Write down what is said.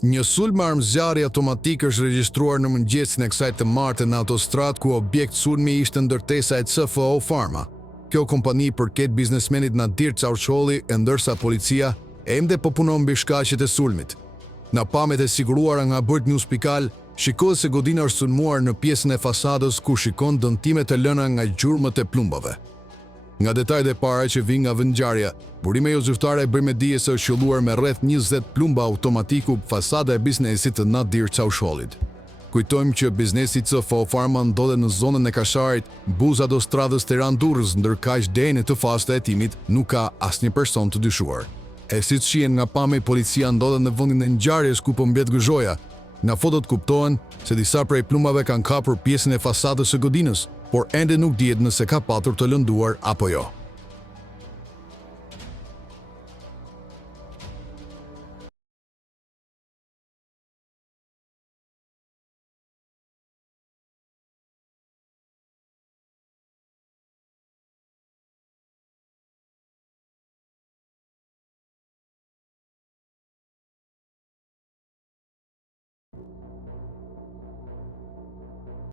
Një sulm me armëzjarri automatik është regjistruar në mëngjesin e kësaj të martën në autostradë ku objekt sulmi ishte ndërtesa e CFO Pharma. Kjo kompani përket biznesmenit Nadir Çavçolli, ndërsa policia ende po punon mbi shkaqjet e sulmit. Në pamjet e siguruara nga Bird News Pikal, shikohet se godina është sulmuar në pjesën e fasadës ku shikon dëmtime të lëna nga gjurmët e plumbave. Nga detajet e para që vijnë nga vendngjarja, burime jo zyrtare e bërë me dije se është qelluar me rreth 20 plumba automatiku fasada e biznesit të Nadir Çavçollit. Kujtojmë që biznesi CFO Pharma ndodhet në zonën e Kasharit, buzë autostradës Tiranë-Durrës, ndërkaq deri në të fazën e hetimit nuk ka asnjë person të dyshuar. E siç shihen nga pamja, policia ndodhet në vendin e ngjarjes ku po mbet gëzhoja. Nga fotot kuptohen se disa prej plumbave kanë kapur pjesën e fasadës së godinës, por ende nuk dihet nëse ka patur të lënduar apo jo.